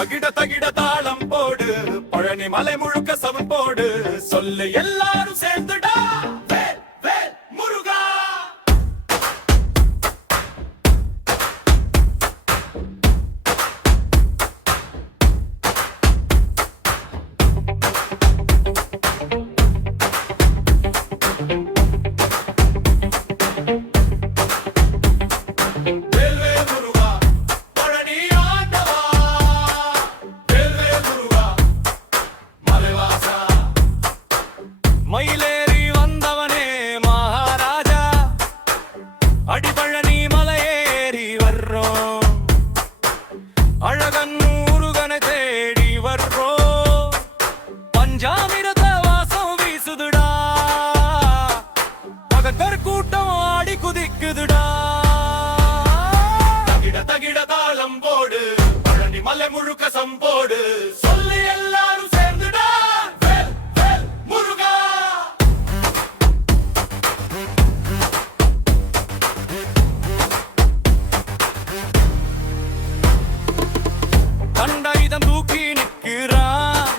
தகிட தகிட தாளம் போடு, பழனி மலை முழுக்க சவுண்ட் போடு, சொல்லு எல்லாரும் சேர்ந்துடா வேல் வேல் முருகா. மயிலேறி வந்தவனே மகாராஜா, அடிபழனி மலையேறி வர்றோம், அழகன் முருகனை தேடி வர்றோம், பஞ்சாமிரத வாசம் வீசுதுடா, பகத்தர் கூட்டம் ஆடி குதிக்குதுடா. தகிட தகிட தாளம் போடு, பழனி மலை முழுக்க சம்போடு, சொல்லு எல்லாரும் சேர்ந்துடா வேல் வேல் முருகா. கண்டாயுதம் தூக்கி நிற்கிறான்,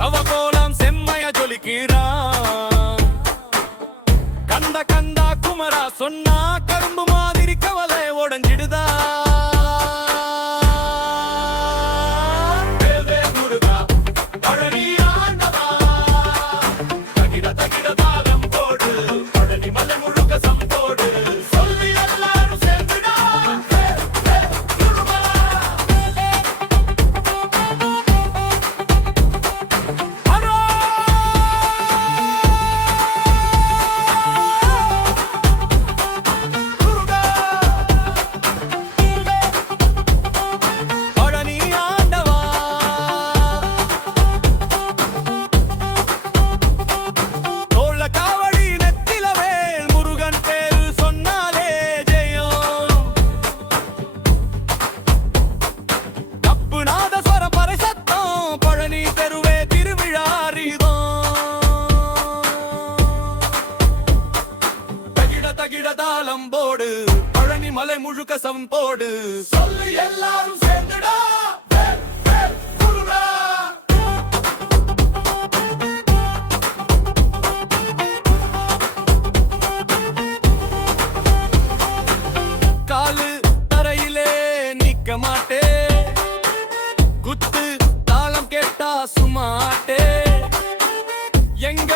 தவகோலம் செம்மைய ஜொலிக்கிறான், கந்த கந்தா குமரா சொன்னா கரும்பு மாதிரி கவலை உடஞ்சிடுதா. தாளம் போடு, பழனி மலை முழுக்க சம்போடு, சொல்லு எல்லாரும் சேர்ந்துடா வேல் வேல் முருகா. காலு தரையிலே நிக்க மாட்டே, குத்து தாளம் கேட்டா சுமாட்டே, எங்க